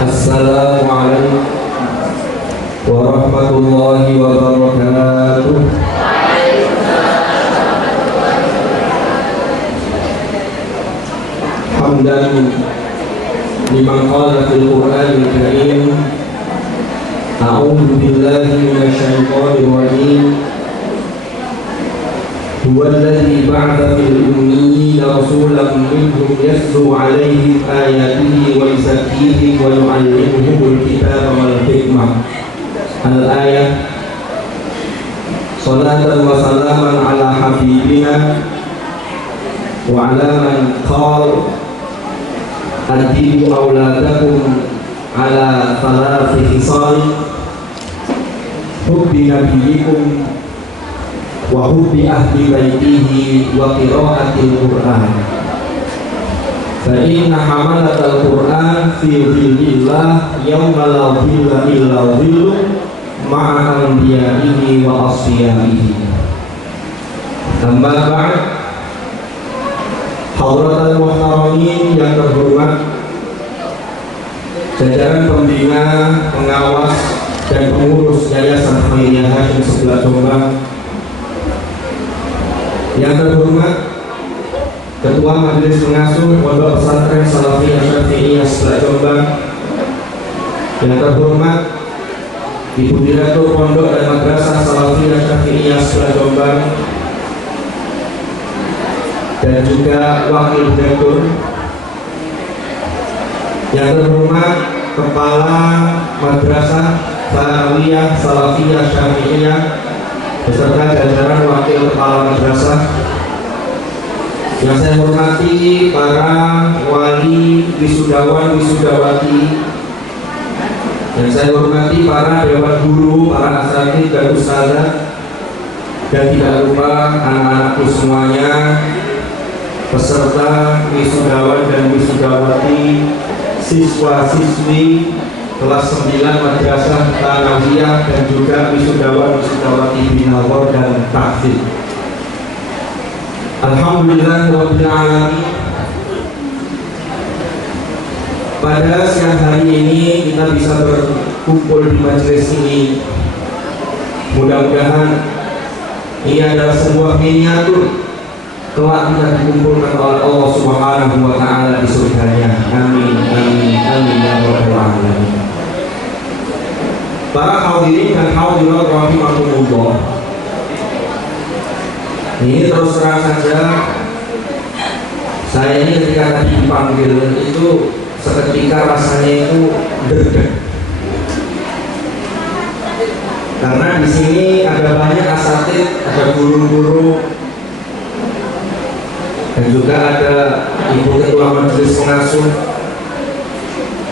Assalamualaikum warahmatullahi wabarakatuh. Hamdan liman qala fil Qur'anil Karim. A'udzu billahi minasyaitonir rajim. Huwa alladzi ba'atha fil ummiyina rasulan minhum yatlu 'alaihim ayatihi wa yuzakkihim wa yu'allimuhumul kitaba wal hikmah. Al-ayah. Salatan wa salaman ala habibina wa ala man qala adibu auladakum ala thalathi khisal hubbi nabiyyikum wa hubbi ahli baitihi wa qira'atil Qur'an. Fa inna hamalatal Qur'an fi dhillillah yawma la dhilla illa dhilluh ma'a anbiya'ihi wa asfiya'ihi. Amma ba'd, hadratal muhtaramin yang terhormat, jajaran pembina, pengawas dan pengurus Yayasan Khairiyah Hasyim Sebelah Jombang, yang terhormat Ketua Majelis Pengasuh Pondok Pesantren Salafiyah Syafi'iyah Sebelah Jombang, yang terhormat Ibu Direktur Pondok dan Madrasah Salafiyah Syafi'iyah Sebelah Jombang, dan juga Wakil Direktur, yang terhormat Kepala Madrasah Tsanawiyah Salafiyah Syafi'iyah beserta jajaran Wakil Kepala Madrasah, yang saya hormati para wali, wisudawan, wisudawati, yang saya hormati para dewan guru, para asatidz dan ustazah, dan tidak lupa anak-anakku semuanya, peserta wisudawan dan wisudawati, siswa-siswi kelas 9 Madrasah Tsanawiyah, dan juga wisudawan wisudawati binawar dan tahfidz. Alhamdulillah rabbil alamin. Pada siang hari ini kita bisa berkumpul di majelis ini. Mudah-mudahan ini adalah sebuah miniatur kelak kita dikumpulkan oleh Allah Subhanahu wa taala di surganya. Amin amin amin ya rabbal alamin. Para hadirin dan hadirat rahimakumullah. Ini terus terang saja, saya ini ketika tadi dipanggil itu seketika rasanya itu deg-deg, karena di sini ada banyak asatidz, ada guru-guru, dan juga ada Ibu Ketua Majelis Pengasuh,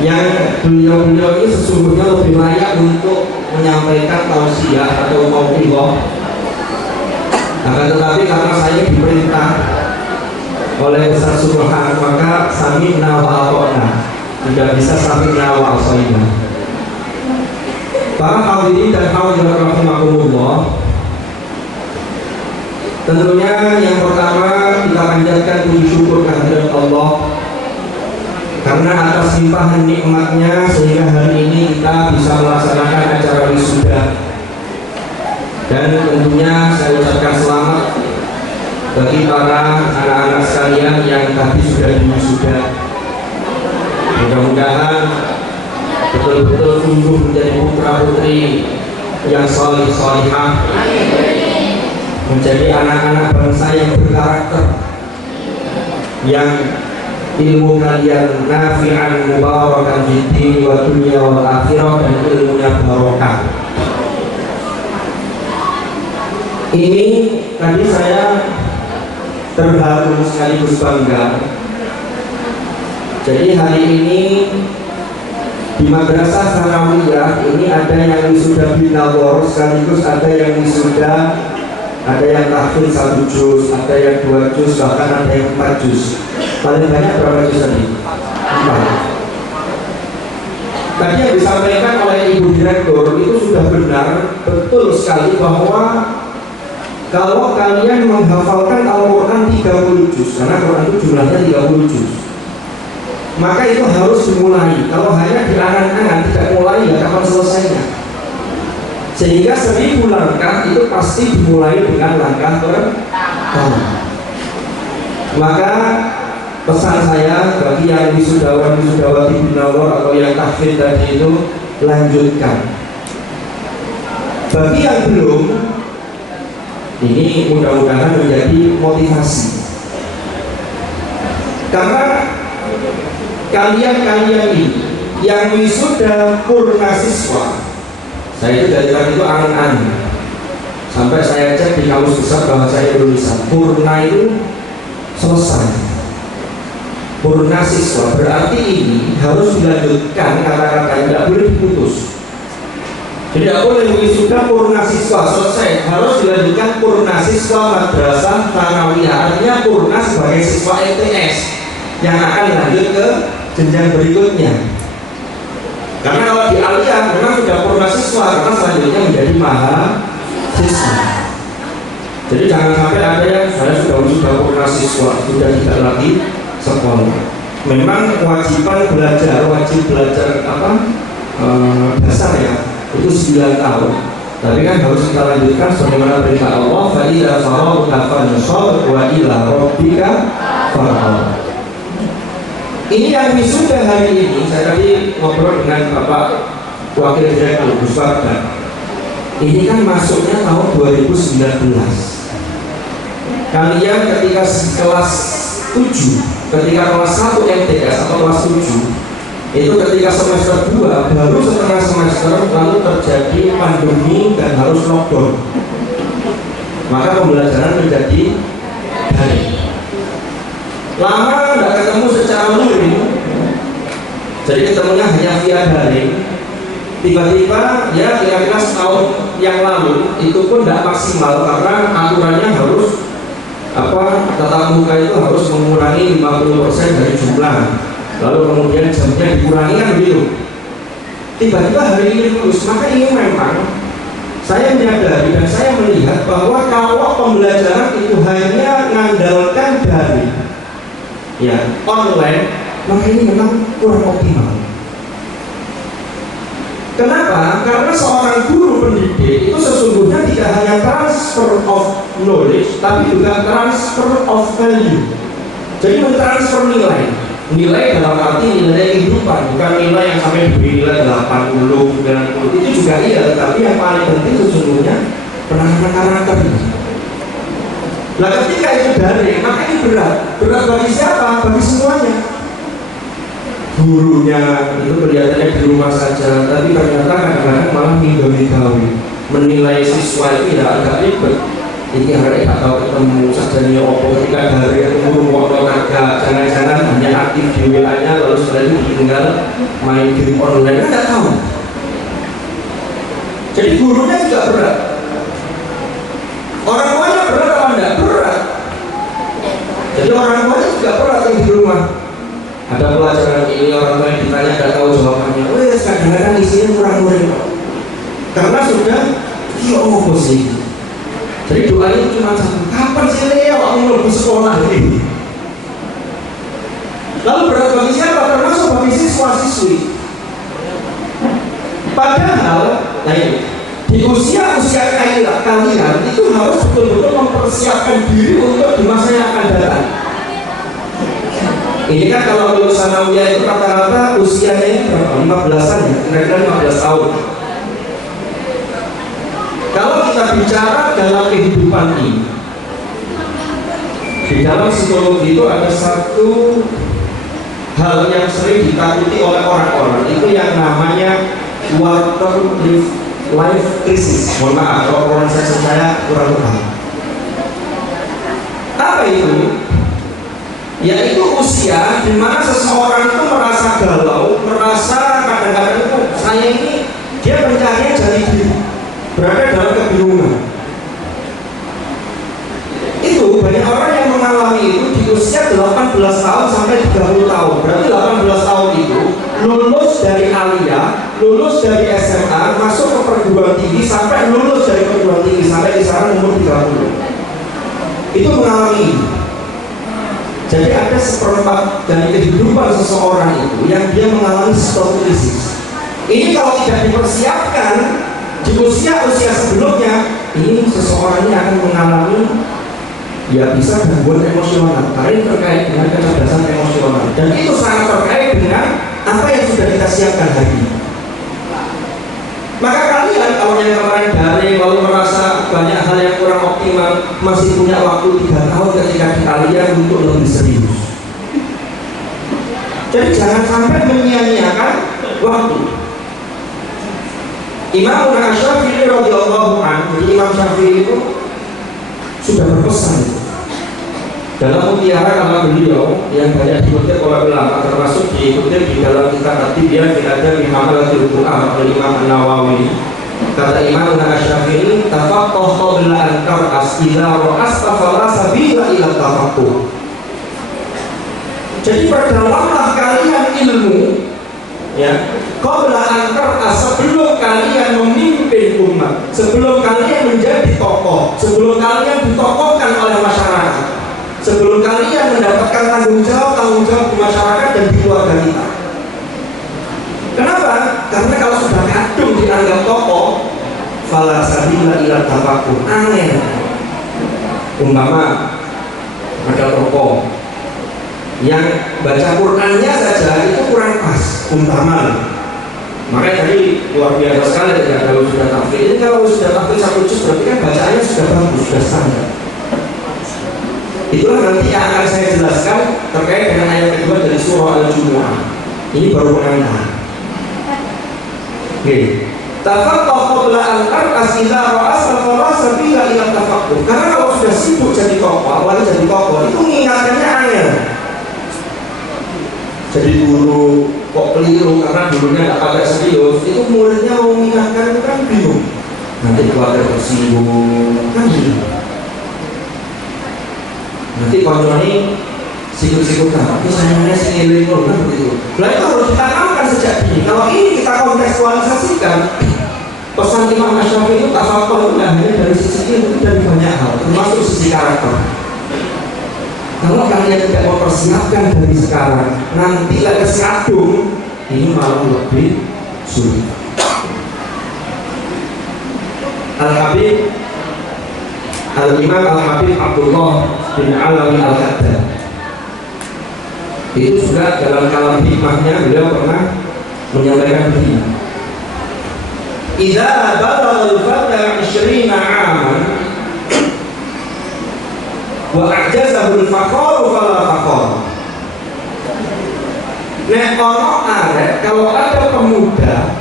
yang beliau-beliau ini sesungguhnya lebih layak untuk menyampaikan tausiah atau mau'izah. Akan tetapi karena saya diperintah oleh Ustaz Subhan, maka sami'na wa ata'na, tidak bisa sami'na wa asaina. Para hadirin dan hadirat rahimakumullah, tentunya yang pertama kita panjatkan puji syukur kehadirat Allah karena atas limpahan nikmatnya sehingga hari ini kita bisa melaksanakan acara wisuda. Dan tentunya saya ucapkan selamat bagi para anak-anak sekalian yang tadi sudah diwisuda. Mudah-mudahan betul-betul tumbuh menjadi putra-putri yang salih salihah, menjadi anak-anak bangsa yang berkarakter, yang ilmu kalian nafi'an mubarakan fid-din wa dunya wal akhirah, dan ilmunya barokah. Ini tadi saya terharu sekaligus bangga. Jadi hari ini di Madrasah Tsanawiyah ini ada yang wisuda binawar, sekaligus ada yang wisuda, ada yang tahfidz 1 juz, ada yang 2 juz, bahkan ada yang 4 juz. Paling banyak berapa juz tadi? 4. Tadi yang disampaikan oleh Ibu Direktur itu sudah benar, betul sekali, bahwa kalau kalian menghafalkan Al-Quran 30 juz, karena Quran itu jumlahnya 30 juz, maka itu harus dimulai. Kalau hanya diangan-angan tidak mulai, ya kapan selesainya? Sehingga 1000 langkah itu pasti dimulai dengan langkah pertama. Maka pesan saya bagi yang wisudawan wisudawati binawar atau yang tahfidz tadi itu, lanjutkan. Bagi yang belum, ini mudah-mudahan menjadi motivasi. Karena kalian ini yang wisuda purna siswa, saya itu dari tadi itu angan-angan sampai saya cek di kamus besar bahasa Indonesia, purna itu selesai. Purna siswa berarti ini harus dilanjutkan, kata-katanya tidak boleh diputus. Tidak boleh wisuda purna siswa selesai, harus dilanjutkan purna siswa madrasah tsanawiyah, artinya purna sebagai siswa MTS yang akan lanjut ke jenjang berikutnya. Karena kalau di aliyah memang sudah purna siswa, karena selanjutnya menjadi mahasiswa. Jadi jangan sampai ada yang saya sudah purna siswa, sudah tidak lagi sekolah. Memang kewajiban belajar, wajib belajar dasar ya, itu 9 tahun. Tapi kan harus kita lanjutkan sebagaimana perintah Allah, fa idza faragta fansab wa ila rabbika farghab. Ini yang wisuda hari ini, saya tadi ngobrol dengan Bapak Wakil Direktur Gus Wardan. Ini kan masuknya tahun 2019. Kalian ketika kelas 7, ketika kelas 1 MTS atau kelas 7, itu ketika semester 2 baru setengah semester lalu terjadi pandemi dan harus lockdown. Maka pembelajaran menjadi daring. Lama tidak ketemu secara luring, jadi ketemunya hanya via daring. Tiba-tiba ya kira-kira setahun yang lalu itu pun tidak maksimal karena aturannya harus tatap muka itu harus mengurangi 50% dari jumlah, lalu kemudian jamnya dikurangi kan begitu. Tiba-tiba hari ini lulus, maka ini memang saya menyadari dan saya melihat bahwa kalau pembelajaran itu hanya mengandalkan daring, ya online, maka ini memang kurang optimal. Kenapa? Karena seorang guru pendidik itu sesungguhnya tidak hanya transfer of knowledge, tapi juga transfer of value. Jadi mentransfer nilai, nilai dalam arti nilai kehidupan, bukan nilai yang sampai diberi nilai 80, 90, itu juga iya, tapi yang paling penting sesungguhnya penanganan karakter. Nah ketika itu daring, maka ini berat bagi siapa? Bagi semuanya. Gurunya itu kelihatannya di rumah saja, tapi ternyata kadang-kadang malah minggawi-gawi menilai siswa itu ya agak ribet. Ini hari tak tahu ketemu sajanya opo ketika dari umur naga, jangan-jangan hanya aktif di WA-nya lalu setelah itu ditinggal main game online, kan tidak tahu. Jadi gurunya juga berat. Orang tuanya berat apa enggak? Berat. Jadi orang tuanya juga berat yang di rumah. Ada pelajaran ini orang tua yang ditanya tidak tahu jawabannya. Wes kadang-kadang isinya kurang-kurang. Karena sudah apa sih? Jadi doanya cuma satu. Kapan sih Leo kamu lebih sekolah ini? Lalu berat bagi siapa? Termasuk bagi siswa-siswi. Padahal, nah ini di usia-usia kalian itu harus betul-betul mempersiapkan diri untuk di masa yang akan datang. Ini kan kalau lulusan Tsanawiyah itu rata-rata usianya ini berapa? 15-an ya, kira-kira 15 tahun. Kalau kita bicara dalam kehidupan ini, di dalam psikologi itu ada satu hal yang sering ditakuti oleh orang-orang, itu yang namanya quarter life crisis. Mohon maaf kalau pronunciasi saya kurang paham. Apa itu? Yaitu usia di mana seseorang itu merasa galau, merasa kadang-kadang itu saya ini dia mencari jati diri, berada dalam kebingungan. Itu banyak orang yang mengalami itu di usia 18 tahun sampai 30 tahun. Berarti 18 tahun itu lulus dari aliyah, lulus dari SMA, masuk ke perguruan tinggi, sampai lulus dari perguruan tinggi sampai di sana umur 30. Itu mengalami. Jadi ada seperempat dari kehidupan seseorang itu yang dia mengalami suatu krisis. Ini kalau tidak dipersiapkan di usia-usia sebelumnya, ini seseorang ini akan mengalami ya bisa gangguan emosional, karena ini terkait dengan kecerdasan emosional, dan itu sangat terkait dengan apa yang sudah kita siapkan hari ini. Maka kalian kalau yang kemarin daring lalu merasa banyak hal yang kurang optimal, masih punya waktu 3 tahun ketika kalian untuk lebih serius. Jadi jangan sampai menyia-nyiakan waktu. Imam Syafi'i radhiyallahu anhu, Imam Syafi'i itu sudah berpesan dalam mutiara kata beliau yang banyak dikutip oleh ulama, termasuk dikutip di dalam kitab At-Tibyan ada di Hamalatul Quran oleh Imam An-Nawawi. Kata Imam Syafi'i, tafaqqah qabla an tar'as idza ra'asta fala sabila ila tafaqquh. Jadi perdalamlah kalian ilmu, ya, qabla an tar'as, sebelum kalian memimpin umat, sebelum kalian menjadi tokoh, sebelum kalian ditokohkan oleh masyarakat, sebelum kalian mendapatkan tanggung jawab di masyarakat dan di keluarga kita. Kenapa? Karena kalau sudah kadung dianggap tokoh, fala sabila ila tafaqquh, aneh. Umpama ada tokoh yang baca Qur'annya saja itu kurang pas, umpama. Makanya tadi luar biasa sekali ya, kalau sudah tafsir. Ini kalau sudah tafsir 1 juz berarti kan bacaannya sudah bagus, sudah standar. Itulah nanti yang akan saya jelaskan terkait dengan ayat kedua dari surah Al-Jumu'ah. Ini baru pengantar. Oke. Tafaqqah qabla an tar'as idza ra'asa fala sabila ila tafaqquh. Karena kalau sudah sibuk jadi tokoh, awalnya jadi tokoh, itu mengingatkannya aneh. Jadi guru kok keliru karena gurunya nggak pakai serius, itu muridnya mau mengingatkan itu kan bingung. Nanti keluarga tersinggung, kan gitu. Nanti kalau ini sikut-sikut tapi sayangnya seiring loh, kan begitu. Nah itu harus ditanamkan sejak dini. Kalau ini kita kontekstualisasikan, pesan Imam Syafi'i itu tafaqqah itu nggak hanya dari sisi ilmu, dari banyak hal, termasuk sisi karakter. Kalau kalian tidak mempersiapkan dari sekarang, nanti lagi kadung ini malah lebih sulit. Al-Habib Al-Imam Al-Habib Abdullah bin Alawi Al-Haddad itu juga dalam kalam hikmahnya beliau pernah menyampaikan begini: idza balagha al-fata 20 'aman wa a'jazahul faqaru fala faqar. Nek ono arek, kalau ada pemuda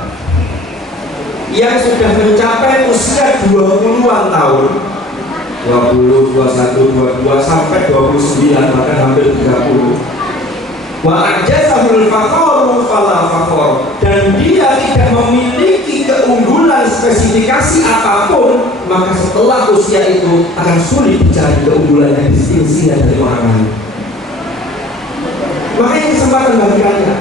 yang sudah mencapai usia 20-an tahun, 20, 21, 22 sampai 29 bahkan hampir 30, wa a'jazahul faqaru fala faqar, dan dia tidak memiliki keunggulan spesifikasi apapun, maka setelah usia itu akan sulit dicari keunggulan dan distingsinya dari orang lain. Makanya kesempatan bagi kalian.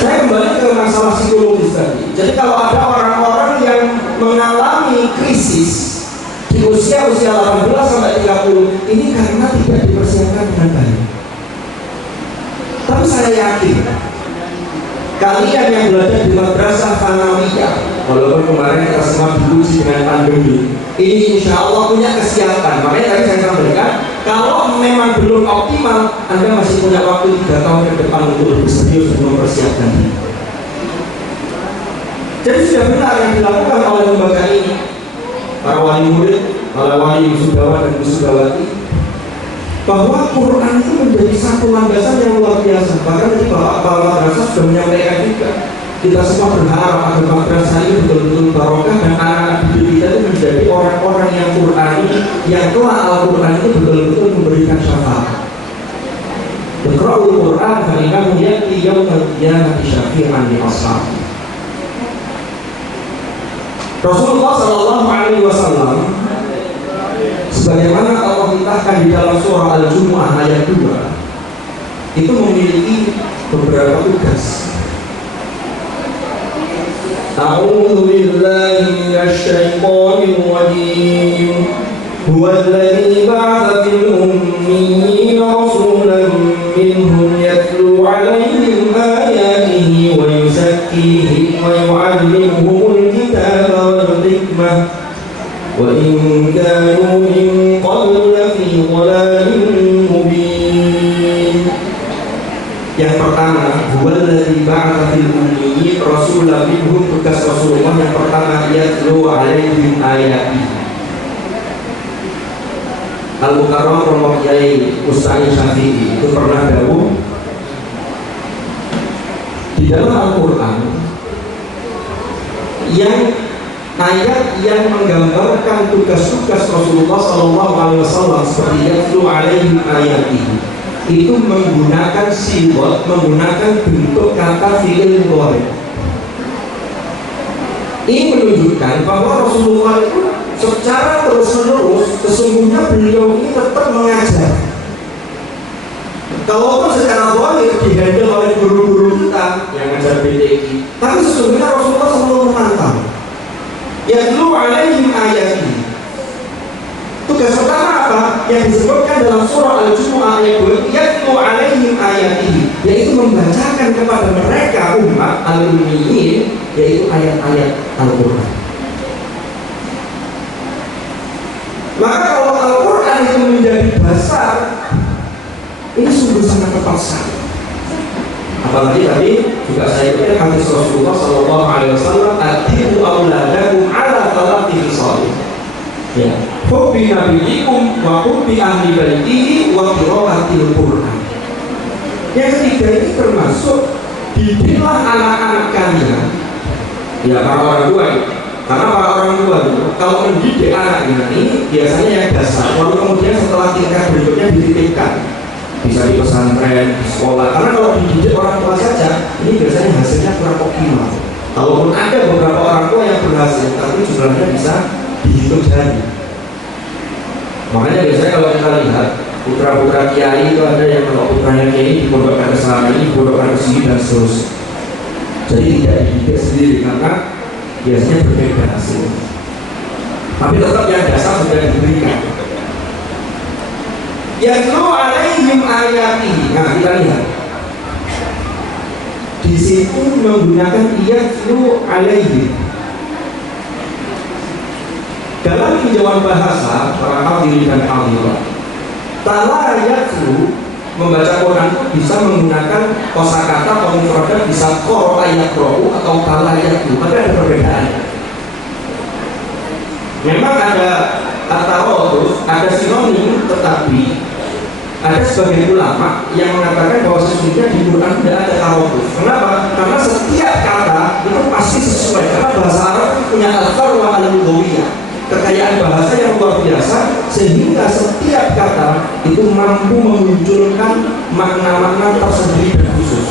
Saya kembali ke masalah psikologis tadi. Jadi kalau ada orang-orang yang mengalami krisis di usia-usia 18 sampai 30, ini karena tidak dipersiapkan dengan baik. Tapi saya yakin kalian yang belajar di madrasah Thanawiyah, walaupun kemarin kita semua diuji dengan pandemi, ini insya Allah punya kesiapan. Makanya tadi saya sampaikan, kalau memang belum optimal, Anda masih punya waktu 3 tahun ke depan untuk lebih serius dan mempersiapkan diri. Jadi sudah benar yang dilakukan oleh lembaga ini, para wali murid, para wali wisudawan dan wisudawati, bahwa Quran itu menjadi satu landasan yang luar biasa. Bahkan tadi Bapak Madrasah sudah menyampaikan juga, kita semua berharap agar madrasah ini betul-betul barokah dan anak-anak didik kita itu menjadi orang-orang yang Qurani, yang telah Al-Quran itu betul-betul memberikan syafaat. Iqra'ul Quran fa innahu ya'ti yawmal qiyamati syafi'an li ashabi. Rasulullah sallallahu alaihi wasallam sebagaimana Allah ceritakan di dalam surah Al-Jumu'ah ayat 2, itu memiliki beberapa tugas. A'udzu billahi minasy syaithanir rajim. Huwallazi ba'atsa fil ummiyyin rasulan لفي ضلال مبين. Yang pertama, huwallazi ba'atsa fil ummiyyin rasulan minhum, tugas Rasulullah yang pertama yatlu 'alaihim ayatihi. Al-Mukarram Romo Kiai Ustaz Syafi'i itu pernah dawuh di dalam Al-Quran yang ayat yang menggambarkan tugas-tugas Rasulullah SAW seperti yatlu 'alaihim ayatihi itu menggunakan simbol, menggunakan bentuk kata fi'il mudhari. Ini menunjukkan bahwa Rasulullah itu secara terus-menerus sesungguhnya beliau ini tetap mengajar. Kalaupun secara zahir dihandle oleh guru-guru kita yang ngajar BTI, tapi sesungguhnya Rasulullah selalu menantang. Yatlu 'alaihim ayatihi. Tugas pertama apa? Yang disebutkan dalam surah Al-Jumu'ah ayat 2, yatlu 'alaihim ayatihi, yaitu membacakan kepada mereka umat al-ummiyyin, yaitu ayat-ayat Al-Quran. Maka kalau Al-Quran itu menjadi dasar, ini sungguh sangat tepat sekali. Apalagi tadi juga saya pikir hadis Rasulullah SAW, "Adibu auladakum ala talati hisali." Ya, hubbi nabiyikum wa hubbi ahli baitihi wa qiraatil Qur'an. Yang ketiga ini termasuk didiklah anak-anak kalian. Ya, para orang tua. Karena para orang tua itu kalau mendidik anaknya ini biasanya yang dasar, lalu kemudian setelah tingkat berikutnya dititipkan, bisa di pesantren, di sekolah. Karena kalau dididik orang tua saja, ini biasanya hasilnya kurang optimal. Kalaupun ada beberapa orang tua yang berhasil, tapi jumlahnya bisa dihitung jari. Makanya biasanya kalau kita lihat putra-putra kiai itu ada yang kalau putranya kiai dipondokkan ke sana, ini dipondokkan ke sini dan seterusnya. Jadi tidak dididik sendiri karena biasanya berbeda hasil. Tapi tetap yang dasar sudah diberikan. Yatlu 'alaihim ayatihi. Nah, kita lihat di situ menggunakan yatlu 'alaihim. Dalam tinjauan bahasa para hadirin dan hadirat, tala yatlu membaca Quran itu bisa menggunakan kosakata atau mufradat, bisa qara yaqra'u atau tala yatlu, tapi ada perbedaan. Memang ada at-tawadus, ada sinonim, tetapi ada sebagian ulama yang mengatakan bahwa sesungguhnya di Quran tidak ada tawadus. Kenapa? Karena setiap kata itu pasti sesuai, karena bahasa Arab punya al-farwa al-lughawiyah, kekayaan bahasa yang luar biasa, sehingga setiap kata itu mampu memunculkan makna-makna tersendiri dan khusus.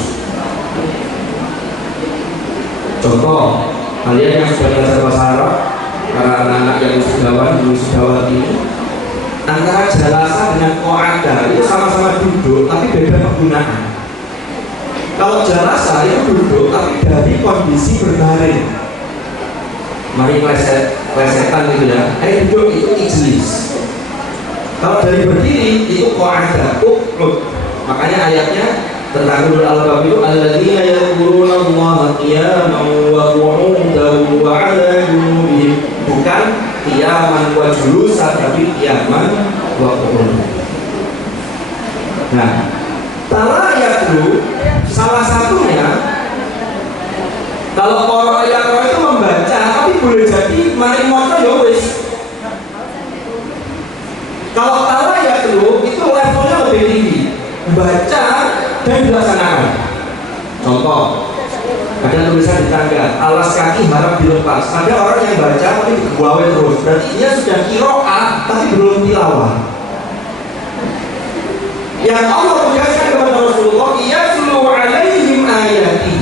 Contoh, kalian yang sudah belajar bahasa Arab, para anak-anak yang wisudawan ini, antara jalasa dengan qa'ada itu sama-sama duduk, tapi beda penggunaan. Kalau jalasa itu duduk, tapi dari kondisi berbaring. Mari plesetan gitu ya. Duduk itu ijlis. Kalau dari berdiri itu qa'ada, uqud. Makanya ayatnya tentang ulul albab itu alladzina yadhkuruna Allaha qiyaman wa qu'udan wa 'ala junubihim, bukan qiyaman wa julusan, tapi qiyaman wa qu'udan. Nah, tala yatlu salah satunya, kalau qara yaqra itu membaca, tapi boleh jadi mari maca ya wis. Kalau tala yatlu itu levelnya lebih tinggi, baca dan dilaksanakan. Contoh, ada tulisan di tangga, alas kaki harap dilepas. Ada orang yang baca tapi digawe terus, berarti dia sudah qiraah tapi belum tilawah. Yang Allah tugaskan kepada Rasulullah, yatlu 'alaihim ayati.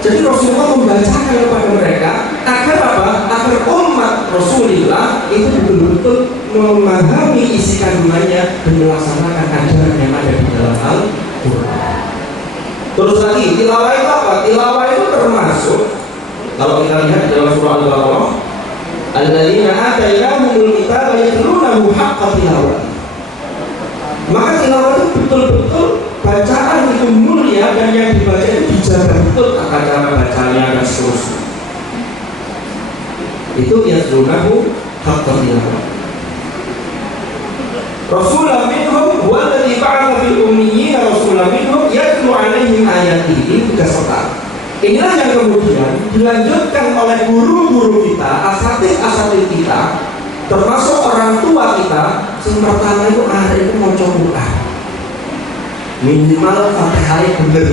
Jadi Rasulullah membacakan kepada mereka agar apa? Agar umat Rasulullah itu betul-betul memahami isi kandungannya dan melaksanakan ajaran yang ada di dalam Al-Quran. Terus lagi, tilawah itu apa? Tilawah itu termasuk, kalau kita lihat di dalam surah Al-Baqarah, alladzina atainahumul kitaba yatlunahu haqqa tilawah. Maka tilawah itu betul-betul bacaan itu mulia, dan yang dibaca itu dijaga betul tata cara bacanya dan seterusnya. Itu yatlunahu haqqa tilawah. Rasulan minhum walladzi ba'atsa fil ummiyyin rasulan minhum yatlu 'alaihim ayatihi. Inilah yang kemudian dilanjutkan oleh guru-guru kita, asatidz kita, termasuk orang tua kita. Yang pertama itu hari itu mau coba minimal Fatihah bener,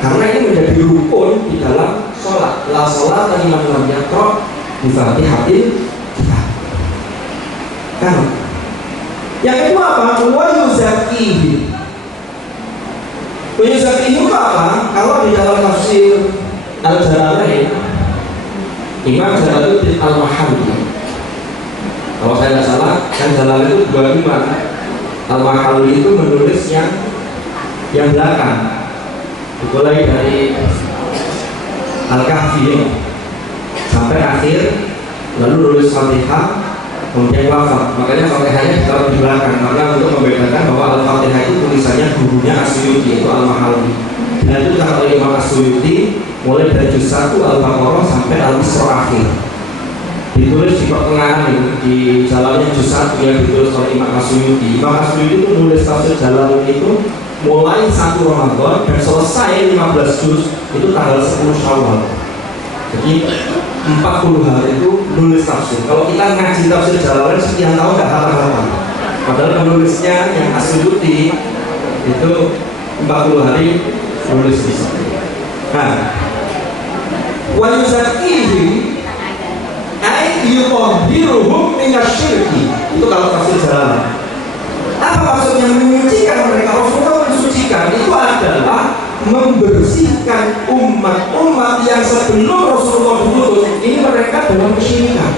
karena ini menjadi rukun di dalam sholat. La sholat liman lam yaqra bi Fatihatil kitab. Kan? Yang kedua apa? Wa yuzakihi. Wa yuzakihi itu apa? Kalau di dalam tafsir Al-Jalalain, Imam Jalaluddin Al-Mahalli, kalau saya tidak salah, kan Jalalain itu dua imam. Al-Mahalli itu menulis yang belakang, mulai dari Al-Kahfi sampai akhir, lalu nulis Fatihah, kemudian wafat. Makanya Fatihahnya ditaruh di belakang, karena untuk membedakan bahwa Al-Fatihah itu tulisannya gurunya As-Suyuti, itu Al-Mahalli. Dan itu oleh Imam As-Suyuti mulai dari juz 1 Al-Baqarah sampai Al-Isra akhir. Ditulis di pertengahan ini, di jalannya juz 1 yang ditulis oleh Imam As-Suyuti. Imam As-Suyuti itu nulis tafsir jalan itu mulai 1 Ramadan dan selesai 15 juz itu tanggal 10 Syawal. Jadi 40 hari itu nulis tafsir. Kalau kita ngaji tafsir jalan sekian tahun nggak hafal-hafal. Padahal penulisnya yang As-Suyuti itu 40 hari nulis di sana. Nah, wa yuzakkihim ay yutahhiruhum minasyirki. Itu kalau tafsir jalan. Apa maksudnya menyucikan mereka? Rasulullah mensucikan itu adalah membersihkan umat yang sebelum Rasulullah diutus ini mereka dalam kesyirikan.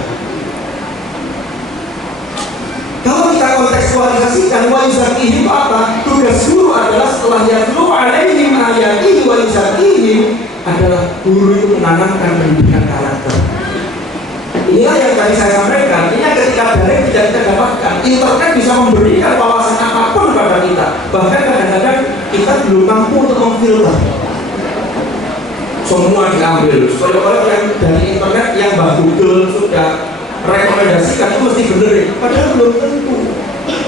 Kalau kita kontekstualisasikan wa yuzakkihim itu apa? Tugas guru adalah setelah yatlu 'alaihim ayatihi wa yuzakkihim adalah guru itu menanamkan pendidikan karakter. Inilah yang tadi saya sampaikan. Ini ketika daring tidak kita dapatkan. Internet bisa memberikan wawasan apapun kepada kita. Bahkan kadang-kadang kita belum mampu untuk memfilter. Semua diambil. Soalnya yang dari internet yang Mbak Google sudah rekomendasikan itu mesti benar. Padahal belum tentu.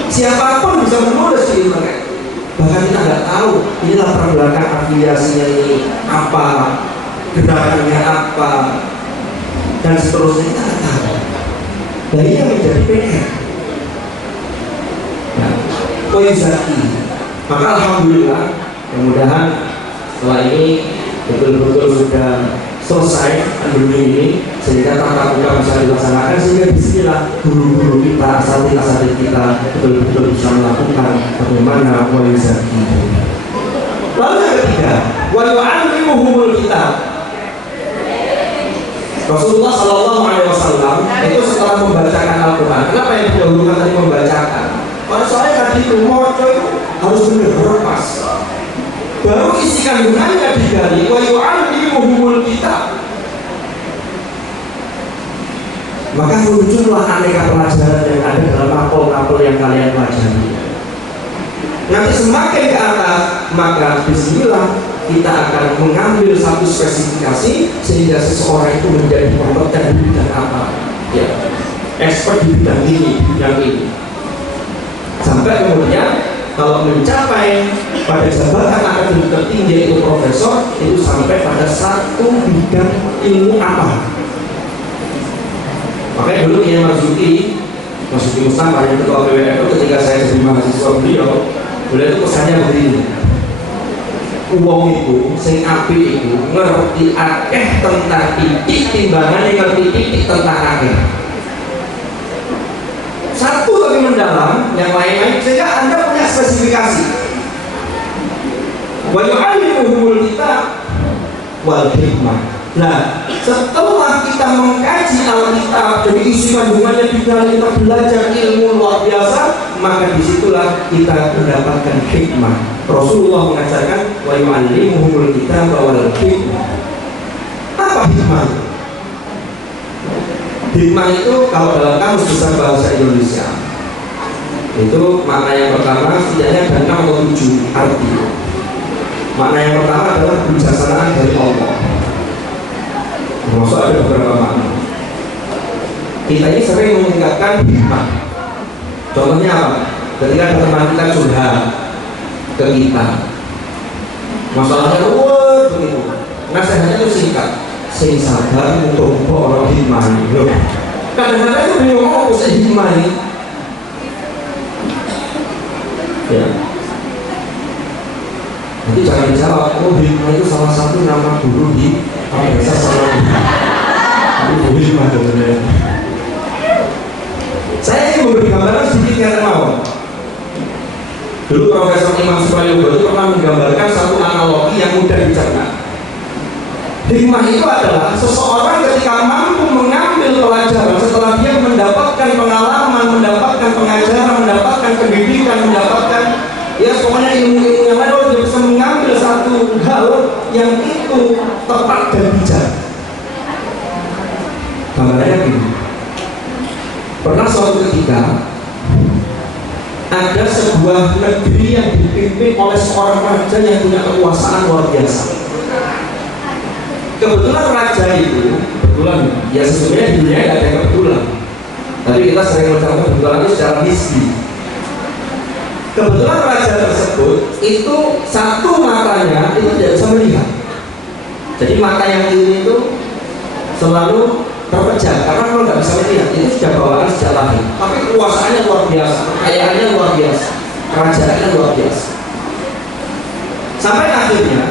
Siapapun bisa menulis di internet. Bahkan kita nggak tahu ini latar belakang afiliasinya ini apa, gerakannya apa, dan seterusnya kita nggak tahu. Dan ini yang menjadi PR. Nah, koizaki. Maka alhamdulillah, mudah-mudahan setelah ini betul-betul sudah selesai pandemi ini, sehingga tatap muka bisa dilaksanakan, sehingga disinilah guru-guru kita, asatidz kita betul-betul bisa melakukan bagaimana koizaki. Lalu yang ketiga, wa yu'allimuhumul kitab. Rasulullah Shallallahu Alaihi Wasallam itu setelah membacakan Al-Quran, kenapa yang didahulukan tadi membacakan? Karena soalnya tadi itu moco itu harus benar-benar pas. Baru isi kandungannya digali wa yu'allimuhumul kitab. Maka muncullah aneka pelajaran yang ada dalam mapel-mapel yang kalian pelajari. Nanti semakin ke atas, maka bismillah kita akan mengambil satu spesifikasi sehingga seseorang itu menjadi kompeten di bidang apa, ya, expert di bidang ini, sampai kemudian kalau mencapai pada jabatan akademik tertinggi yaitu profesor, itu sampai pada satu bidang ilmu apa. Makanya dulu Kiai Marzuki Mustafa yang ketua PWN itu ketika saya jadi mahasiswa beliau itu pesannya begini: uang itu, sing api itu ngerti akeh tentang titik timbangan yang ngerti titik tentang akeh. Satu lebih mendalam, yang lain-lain, sehingga Anda punya spesifikasi. Wa yu'allimuhumul kitab wal hikmah. Nah, setelah kita mengkaji Alkitab, jadi isi kandungannya kita belajar ilmu luar biasa, maka disitulah kita mendapatkan hikmah. Rasulullah mengajarkan wa yu'allimuhumul kitab wal hikmah. Apa hikmah? Hikmah itu kalau dalam kamus besar bahasa Indonesia itu makna yang pertama setidaknya ada 6 atau 7 arti. Makna yang pertama adalah kebijaksanaan dari Allah. Termasuk ada beberapa makna. Kita ini sering meningkatkan hikmah. Contohnya apa? Ketika ada teman kita curhat ke kita, masalahnya begitu, nasihatnya itu singkat, sing sabar untuk orang hikmah. Kadang-kadang itu bingung, aku sih hikmah ini. Ya. Nanti jangan dijawab, oh hikmah itu salah satu nama guru di Desa Salon. Itu hikmah sebenarnya. Saya ingin memberi gambaran sedikit yang mau. Dulu Profesor Imam Supayogo itu pernah menggambarkan satu analogi yang mudah dicerna. Hikmah itu adalah seseorang ketika mampu mengambil pelajaran setelah dia mendapatkan pengalaman, mendapatkan pengajaran, mendapatkan pendidikan, mendapatkan ya pokoknya ilmu-ilmu yang lain, dia bisa mengambil satu hal yang itu tepat dan bijak. Gambarnya begini. Pernah suatu ketika ada sebuah negeri yang dipimpin oleh seorang raja yang punya kekuasaan luar biasa. Kebetulan raja itu, ya sesungguhnya di dunia tidak ada yang kebetulan. Tapi kita sering mencapai kebetulan itu secara nisbi. Kebetulan raja tersebut itu satu matanya itu tidak bisa melihat. Jadi mata yang kiri itu selalu terpejam karena kalau nggak bisa melihat itu sudah bawaan sejak lahir. Tapi kekuasaannya luar biasa, kekayaannya luar biasa, kerajaannya luar biasa. Sampai akhirnya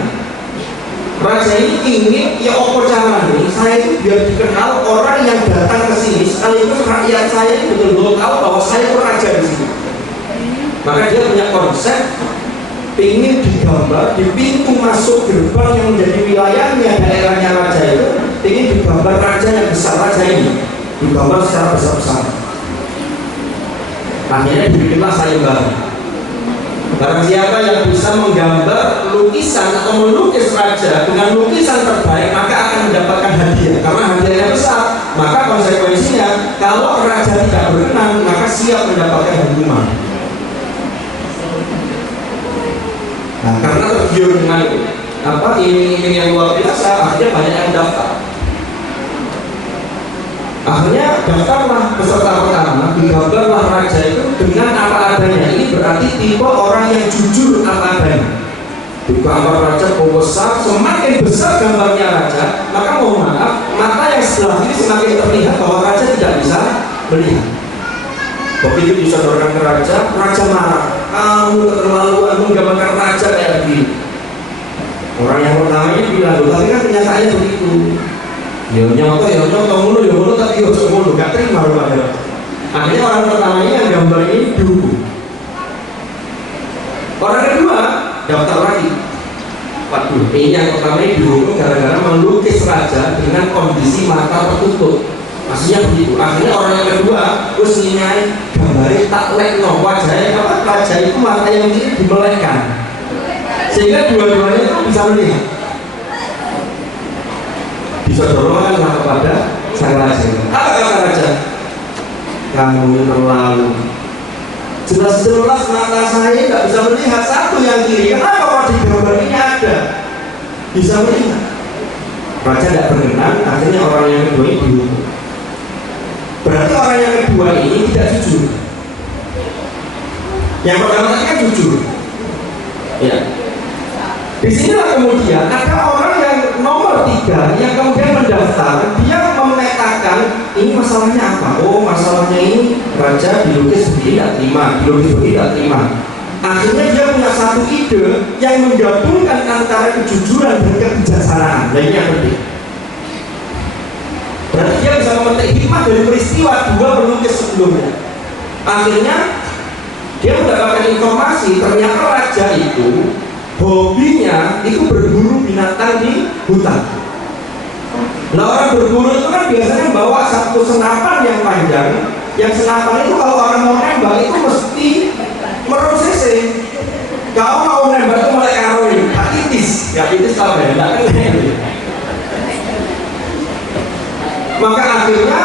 raja ini ingin ya apa caranya saya itu biar dikenal orang yang datang ke sini sekaligus rakyat saya itu betul-betul tahu bahwa saya itu raja di sini. Maka dia punya konsep ingin digambar di pintu masuk gerbang yang menjadi wilayahnya daerahnya raja itu, ingin digambar raja yang besar, raja ini digambar secara besar-besar. Akhirnya dibikinlah sayembara. Barang siapa yang bisa menggambar lukisan atau melukis raja dengan lukisan terbaik maka akan mendapatkan hadiah. Karena hadiahnya besar, maka konsekuensinya kalau raja tidak berkenan maka siap mendapatkan hukuman. Nah, karena tergiur dengan iming-iming yang luar biasa, akhirnya banyak yang daftar. Akhirnya daftarlah peserta pertama, digambarlah raja itu dengan apa adanya. Ini berarti tipe orang yang jujur apa adanya. Digambar raja besar, semakin besar gambarnya raja, maka mohon maaf, mata yang sebelah kiri semakin terlihat bahwa raja tidak bisa melihat. Begitu disodorkan ke raja, raja marah. Kamu keterlaluan menggambarkan raja kayak begini. Orang yang pertama ini bilang, tapi kan kenyataannya begitu. Ya nyoto mulu, tapi ya mulu, gak terima rupanya. Akhirnya orang pertama ini yang gambar ini dukung. Orang kedua daftar lagi. Waduh, ini yang pertama ini dukung gara-gara melukis raja dengan kondisi mata tertutup. Maksudnya begitu. Akhirnya orang yang kedua terus nyai gambarnya tak lekno wajahnya apa raja itu mata yang ini dimelekkan sehingga dua-duanya itu bisa melihat. Disodorkanlah kepada sang raja. Apa kata raja? Kamu terlalu jelas-jelas mata saya tidak bisa melihat satu yang kiri. Kenapa kalau di gambar ini ada bisa melihat? Raja tidak berkenan. Akhirnya orang yang kedua ini dihukum. Berarti orang yang kedua ini tidak jujur. Yang pertama tadi kan jujur. Ya. Di sinilah kemudian ada orang yang nomor 3 yang kemudian mendaftar, dia memetakan ini masalahnya apa? Oh, masalahnya ini raja dilukis begini tidak terima, dilukis begini tidak terima. Akhirnya dia punya satu ide yang menggabungkan antara kejujuran dan kebijaksanaan. Nah, ini yang penting. Berarti dia bisa memetik hikmah dari peristiwa dua pelukis sebelumnya. Akhirnya dia mendapatkan informasi ternyata raja itu hobinya itu berburu binatang di hutan. Nah, orang berburu itu kan biasanya bawa satu senapan yang panjang. Yang senapan itu kalau orang mau nembak itu mesti merun cc. Kalau mau nembak itu mulai karoi, titis, ya titis kalau nembak kan maka akhirnya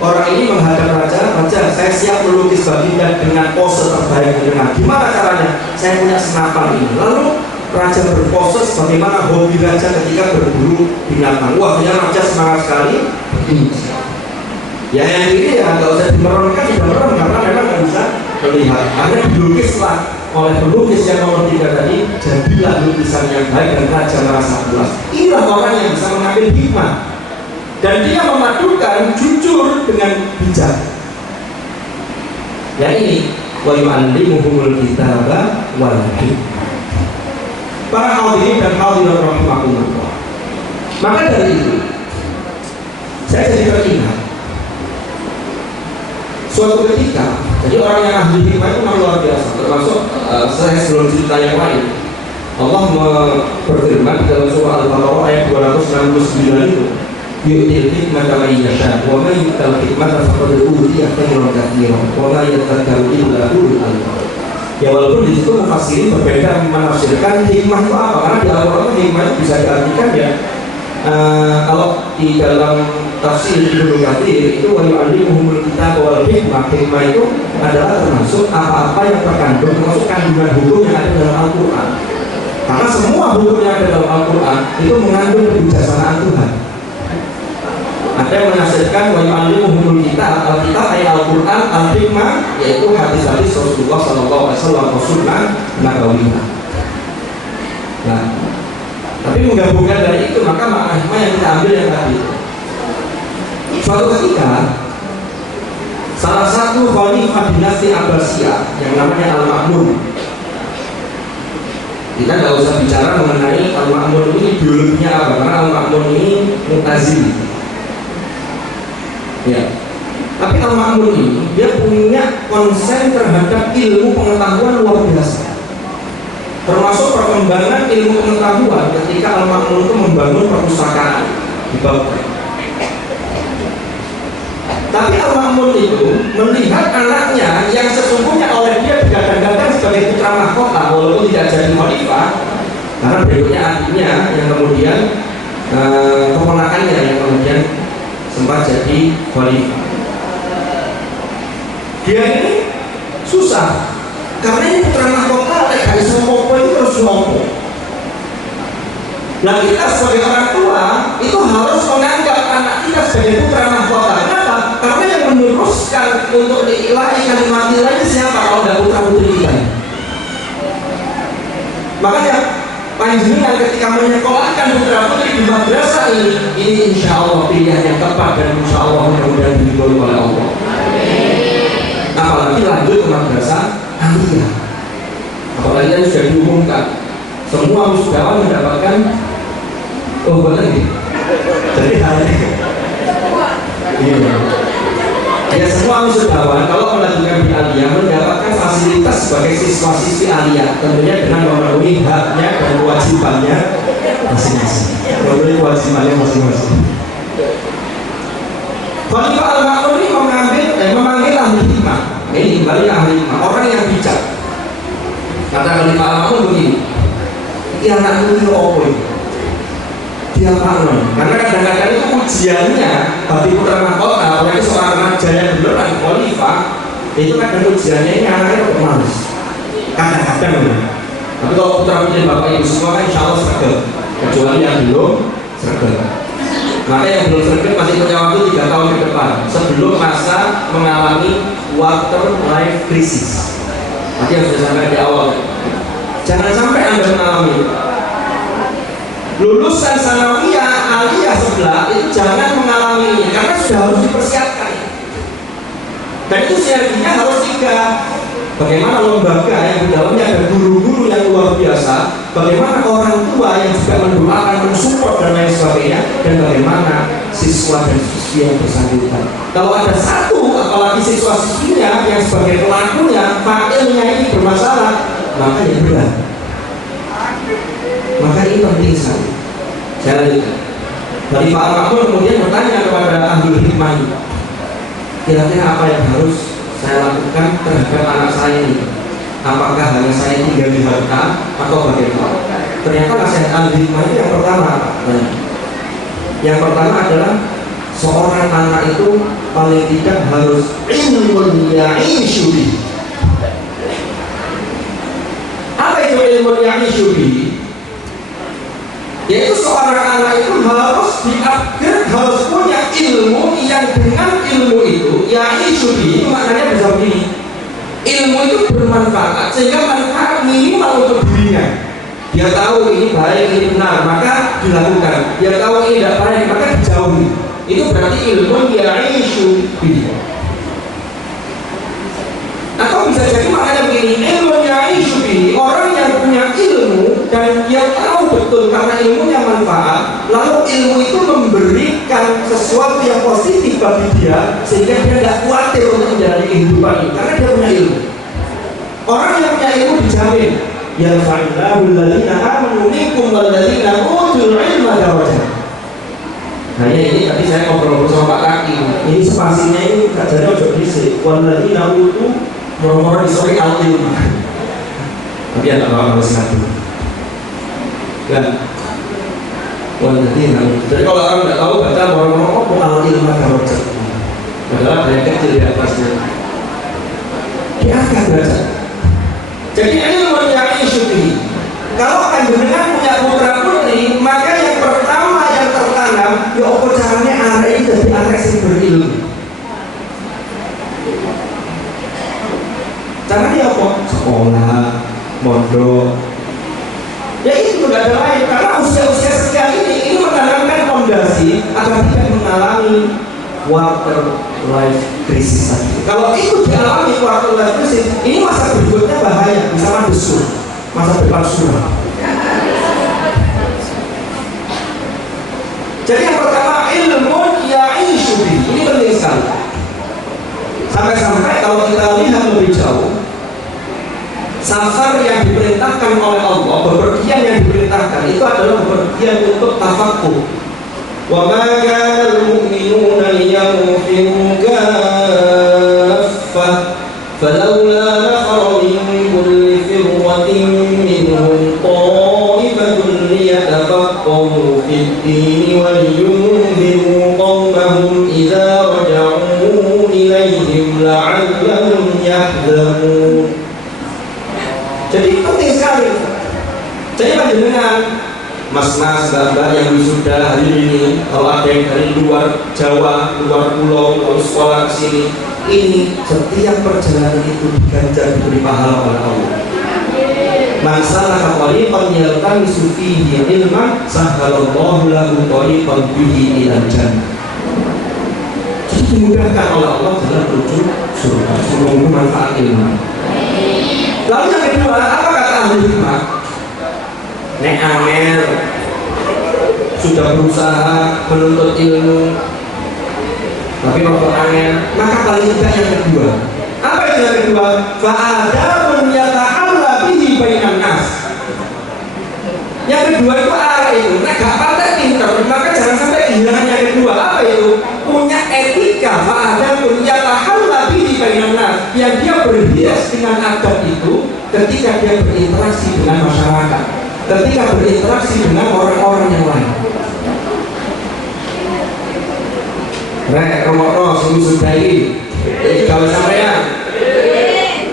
orang ini menghadap raja, raja saya siap melukis baginda dengan pose terbaik dengan gimana caranya? Saya punya senapan ini. Lalu raja berpose sebagaimana hobi raja ketika berburu binatang. Wah, akhirnya raja semangat sekali. Ya yang ini ya nggak usah dimeremkan, sudah merem karena memang nggak bisa melihat, akhirnya dilukislah oleh pelukis yang nomor 3 tadi, jadilah lukisan yang baik dan raja merasa puas. Inilah orang yang bisa mengambil hikmah, dan dia memadukan jujur dengan bijak. Yang ini, wa yu'allimuhumul kitaba wal hikmah. Para hadirin dan hadirat rahimakumullah. Maka dari itu, saya jadi teringat suatu ketika, jadi orang yang ahli hikmah itu memang luar biasa. Termasuk saya sebelum cerita yang lain, Allah berfirman dalam surah Al-Baqarah ayat 269 itu, yu'til hikmata man yasha wa man yu'tal hikmata faqad utiya khairan katsiran wa ma yadhakkaru illa ulul albab. Ya walaupun di situ mufassirin berbeda menafsirkan hikmah itu apa, karena di Al-Qur'an hikmah itu bisa diartikan ya kalau di dalam tafsir Ibnu Katsir itu wa yu'allimuhumul kitaba wal hikmah. Hikmah itu adalah termasuk apa-apa yang terkandung, termasuk kandungan hukum yang ada dalam Al-Qur'an. Karena semua hukum yang ada dalam Al-Qur'an itu mengandung kebijaksanaan Tuhan. Ada yang menafsirkan wa yu'allimuhumul kitab, Al-kitab ayat Al-Qur'an, Al-hikmah yaitu hadis-hadis Rasulullah sallallahu alaihi wasallam, sunnah nabawiyah. Nah, tapi menggabungkan dari itu, maka makna hikmah yang kita ambil yang tadi. Suatu ketika, salah satu khalifah dinasti Abbasiyah yang namanya Al-Ma'mun. Kita tidak usah bicara mengenai Al-Ma'mun ini biologinya apa, karena Al-Ma'mun ini Mu'tazili. Ya. Tapi Al-Ma'mun ini dia punya konsen terhadap ilmu pengetahuan luar biasa. Termasuk perkembangan ilmu pengetahuan ketika Al-Ma'mun itu membangun perpustakaan di Baghdad. Tapi Al-Ma'mun itu melihat anaknya yang sesungguhnya oleh dia digadang-gadang sebagai putra mahkota walaupun tidak jadi khalifah, karena berikutnya adiknya yang kemudian keponakannya yang kemudian sempat jadi khalifah. Dia ini susah karena ini putra mahkota, gak bisa ngomong itu terus ngomong. Nah kita sebagai orang tua itu harus menganggap anak kita sebagai putra mahkota. Kenapa? Karena yang meneruskan untuk diilahi kalimat ilahi siapa kalau tidak putra putri kita? Makanya panjenengan ketika menyekolahkan putra putri di madrasah ini insya Allah pilihan yang tepat dan insya Allah mudah-mudahan diridhoi oleh Allah. Apalagi lanjut ke madrasah Aliyah. Apalagi yang sudah diumumkan semua wisudawan mendapatkan betul. Jadi hari iya. Ya semua wisudawan kalau melanjutkan di Aliyah mendapatkan fasilitas sebagai siswa-siswi Aliyah, tentunya dengan memenuhi haknya dan kewajibannya masing-masing. Memenuhi kewajibannya masing-masing. Khalifah Al-Ma'mun ini memanggil ahli hikmah. Ini kembali ahli hikmah, orang yang bijak. Kata Khalifah Al-Ma'mun begini, "Iki anakmu iki opo iki?" Dia makna. Karena kadang-kadang itu ujiannya bagi putra mahkota, apalagi seorang raja yang beneran khalifah, itu kadang ujiannya ini anaknya pemalas. Kadang-kadang. Tapi kalau putra putri bapak ibu semua kan insya Allah sergap, kecuali yang belum sergap. Maka yang belum sergap masih punya waktu 3 tahun ke depan sebelum masa mengalami quarter life crisis. Tadi yang sudah sampai di awal. Jangan sampai Anda mengalami lulusan sanawiyah aliyah sebelah itu jangan mengalaminya karena sudah harus dipersiapkan. Dan itu sinerginya harus 3. Bagaimana lembaga yang di dalamnya ada guru-guru yang luar biasa, bagaimana orang tua yang juga mendoakan, mensupport dan lain sebagainya, dan bagaimana siswa dan siswi yang bersangkutan. Kalau ada satu, apalagi siswa-siswinya yang sebagai pelakunya, fakilnya ini bermasalah, maka ya berat. Maka ini penting sekali. Saya lanjutkan. Dari Pak Al-Ma'mun kemudian bertanya kepada ahli hikmah ini, kira-kira apa yang harus saya lakukan terhadap anak saya ini? Apakah hanya saya tinggal di harta atau bagaimana? Ternyata nasihat ahli hikmah itu yang pertama. Yang pertama adalah seorang anak itu paling tidak harus ilmun ya'ishu bihi. Apa itu ilmun ya'ishu bihi? Yaitu seorang anak itu harus diupgrade, harus punya ilmu yang dengan ilmu itu ya'ishu bihi, itu maknanya bisa begini. Ilmu sehingga manfaat minimal untuk dirinya. Dia tahu ini baik, ini benar, maka dilakukan. Dia tahu ini tidak baik, maka dijauhi. Itu berarti ilmu ya'ishu bihi. Atau bisa jadi maknanya begini, ilmu ya'ishu bihi, orang yang punya ilmu dan dia tahu betul karena ilmunya manfaat, lalu ilmu itu memberikan sesuatu yang positif bagi dia, sehingga dia tidak khawatir untuk menjalani kehidupan ini karena dia punya ilmu. Orang yang punya ilmu dijamin yarfa'illahu alladhina amanu minkum walladzina utul ilma darajat. Nah ini tadi saya ngobrol sama Pak Kaki. Ini spasinya ini gak jadi ojo disik. Walladzina utul moro-moro disori al-ilma. Tapi ada harus satu. Ya. Walladzina utul. Jadi kalau orang tidak tahu baca moro-moro apa al-ilma darajat. Padahal ada yang kecil di atasnya. Diangkat derajat. Jadi ilmu yang isyuti. Kalau akan jenengan punya putra putri, maka yang pertama yang tertanam, ya apa caranya anak ini jadi anak yang berilmu. Caranya apa? Sekolah, mondok. Ya itu tidak ada lain. Karena usia-usia sekian ini menanamkan fondasi agar tidak mengalami quarter life crisis tadi. Kalau itu dialami quarter life crisis, ini masa berikutnya bahaya, bisa mandesur, masa depan suram. Jadi yang pertama ilmu ya'ishu bihi, ini penting sekali. Sampai-sampai kalau kita lihat lebih jauh, safar yang diperintahkan oleh Allah, bepergian yang diperintahkan itu adalah bepergian untuk tafakkur. وَمَا كَانَ الْمُؤْمِنُونَ لِيَنْفِرُوا كَافَّةً فَلَوْلَا نَفَرَ مِنْ كُلِّ فِرْقَةٍ مِنْهُمْ طَائِفَةٌ لِيَتَفَقَّهُوا فِي الدِّينِ وَلِيُنْذِرُوا قَوْمَهُمْ إِذَا رَجَعُوا إِلَيْهِمْ لَعَلَّهُمْ يَحْذَرُونَ. Jadi penting sekali. Jadi panjenengan mas-mas, mbak-mbak yang wisuda hari ini, kalau ada yang dari luar Jawa, luar pulau, lalu sekolah ke sini, ini setiap perjalanan itu diganjar diberi pahala oleh Allah. Man salaka thariqan yaltamisu fihi ilman sahhalallahu lahu thariqan bihi ilal jannah. Jadi dimudahkan oleh Allah dalam menuju surga, menunggu manfaat ilmu. Lalu yang kedua, apa kata ahli hikmah? Nek Amel sudah berusaha menuntut ilmu tapi waktu angel, maka paling tidak yang kedua. Apa itu yang kedua? Fa'adamun yata'alla bihi bainan nas. Yang kedua itu arah itu, nek gak pandai pintar, maka jangan sampai kehilangan yang kedua. Apa itu? Punya etika. Fa'adamun yata'alla bihi bainan nas, yang dia berhias dengan adab itu ketika dia berinteraksi dengan masyarakat, ketika berinteraksi dengan orang-orang yang lain. Rek, romokno sing sudai iki gawe sampean.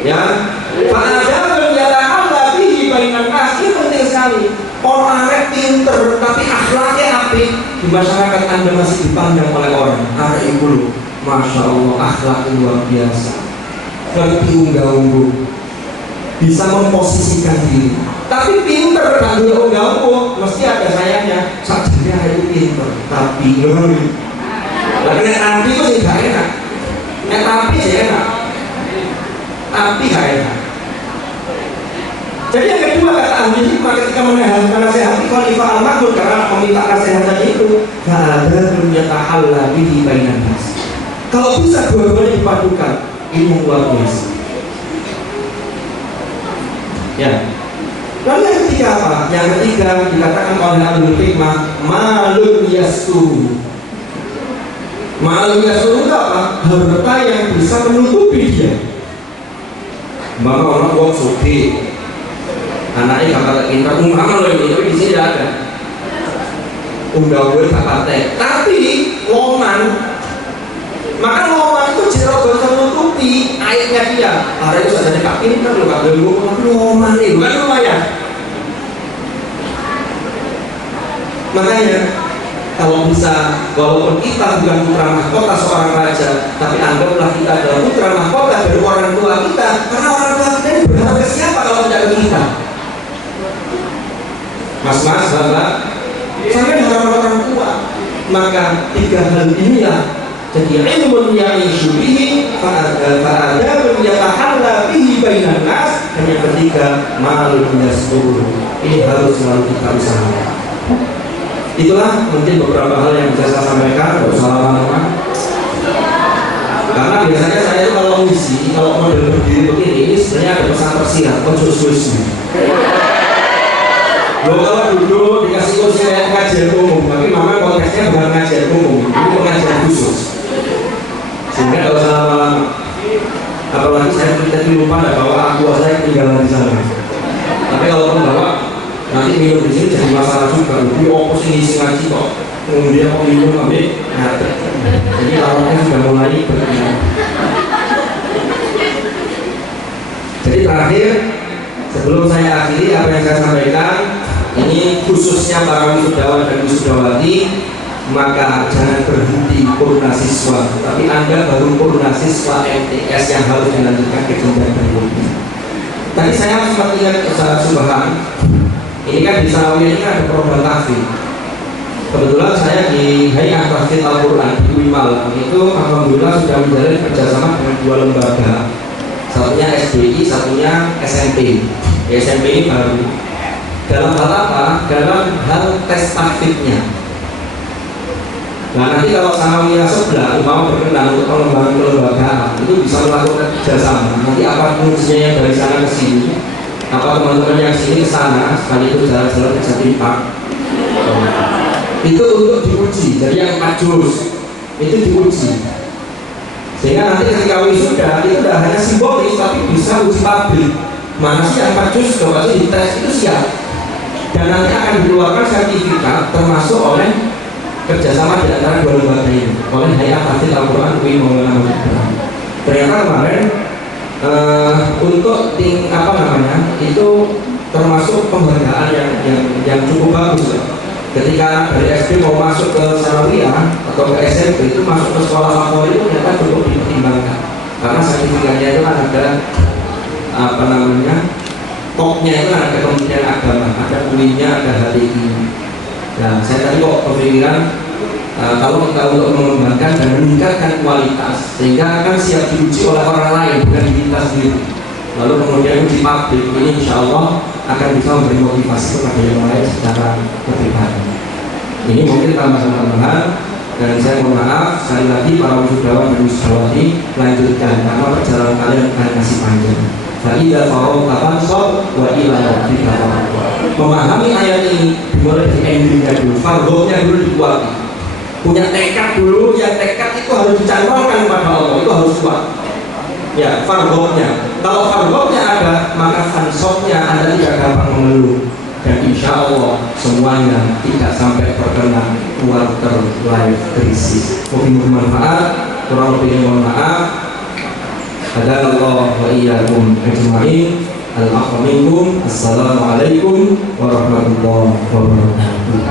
Ya. Fa'adabun yata'alla bihi bainan nas, ini penting sekali. Orang arek pinter tapi akhlaknya apik, di masyarakat Anda masih dipandang oleh orang. Arek iku lho, Masya Allah, akhlaknya luar biasa. Ngerti unggah-ungguh, bisa memposisikan diri. Tapi pinter kan dulu unggah-ungguh, mesti ada sayangnya. Sajane arek pinter, tapi ngeri. Tapi nek api itu sih gak enak. Nek api sih enak. Api gak enak. Jadi yang kedua kata ahli hikmah ketika menasehati khalifah al-Maghfur karena meminta nasihatnya itu, gak ada dunia tahalla bihi bainan nas. Kalau bisa dua-duanya dipadukan, ini yang luar biasa. Ya. Lalu yang ketiga apa? Yang ketiga dikatakan oleh ahli hikmah, malun yasturu. Malun yasturu itu apa? Harta yang bisa menutupi dia. Maka orang uang suki, anaknya kakak pintar, umama loh ini, tapi di sini tidak ada. Unggal-unggal tak partai, tapi loman. Maka loman itu jerogan menutupi aibnya dia. Ada itu saja kak pintar loh, kak dulu, loman itu kan lumayan. Makanya kalau bisa, walaupun kita bukan putra mahkota seorang raja, tapi anggaplah kita adalah putra mahkota dari orang tua kita, karena orang tua kita ini berharap ke siapa? ilmiah. Jadi ilmu yang syubihi fa'ada yatahalla bihi bainan nas. Hanya ketiga malum yasbur. Ini harus selalu kita usahakan. Itulah mungkin beberapa hal yang bisa saya sampaikan. Tidak usah lama-lama. Karena biasanya saya itu kalau ngisi, kalau model berdiri begini, ini sebenarnya ada pesan tersirat, khusus-khusus. Lo kalau duduk dikasih kursi kayak pengajian umum, tapi mama konteksnya bukan pengajian umum, ini pengajian khusus. Sehingga tidak usah lama-lama. Apalagi saya tadi lupa ada bawa aqua saya ketinggalan di sana. Tapi kalau membawa nanti minum di sini jadi masalah juga. Jadi opus ini isi ngaji kok, kemudian kok minum ambil ngatek. Jadi lawannya sudah mulai berkembang. Jadi terakhir, sebelum saya akhiri apa yang saya sampaikan, ini khususnya para wisudawan dan wisudawati, maka jangan berhenti purna siswa, tapi Anda baru purna siswa MTS yang harus dilanjutkan ke jenjang berikutnya. Tadi saya sempat ingat Ustaz Subhan, ini kan di Sanawiyah ini ada program tahfidz. Kebetulan saya di Hayat Tahfidz Al-Quran di Wimal itu alhamdulillah sudah menjalin kerjasama dengan dua lembaga, satunya SBI, satunya SMP. SMP ini baru. Dalam hal apa? Dalam hal tes tahfidznya. Nah nanti kalau Sanawiyah sebelah mau berkenan untuk pengembangan kelembagaan itu bisa melakukan kerjasama. Nanti apa fungsinya yang dari sana ke sini, apa teman-teman yang sini ke sana, sekali itu jalan-jalan bisa timpak. Itu untuk diuji. Jadi yang 4 juz itu diuji. Sehingga nanti ketika wisuda itu tidak hanya simbolis, tapi bisa uji pabrik. Mana sih yang 4 juz coba sih dites itu siap. Dan nanti akan dikeluarkan sertifikat termasuk oleh kerjasama di antara dua lembaga ini, oleh Hayat Tahfidz Al-Quran UI Maulana Muhammad. Ternyata kemarin untuk itu termasuk penghargaan yang cukup bagus. Ketika dari SD mau masuk ke Sanawiyah atau ke SMP itu masuk ke sekolah favorit itu ternyata cukup dipertimbangkan karena sertifikatnya itu kan ada topnya itu kan ada Kementerian Agama, ada UI-nya, ada HTI. Nah, saya tadi kok kepikiran kalau kita untuk mengembangkan dan meningkatkan kualitas sehingga akan siap diuji oleh orang lain bukan diri kita sendiri. Lalu kemudian uji pabrik ini insya Allah akan bisa memberi motivasi kepada yang lain secara lebih baik. Ini mungkin tambahan-tambahan dan saya mohon maaf sekali lagi para wisudawan dan wisudawati lanjutkan karena perjalanan kalian akan masih panjang. Fa'idha farauta fansab wa ila rabbika farghab. Memahami ayat ini dimulai di endingnya dulu, farghobnya dulu dikuati. Punya tekad dulu, yang tekad itu harus dicantolkan pada Allah, itu harus kuat. Ya, farghobnya. Kalau farghobnya ada, maka fansabnya Anda tidak gampang mengeluh. Dan insya Allah semuanya tidak sampai terkena quarter life crisis. Mungkin bermanfaat, kurang lebih mohon maaf. Hadanallahu wa iyyakum ajma'in. Al-afwa minkum. Assalamualaikum warahmatullahi wabarakatuh.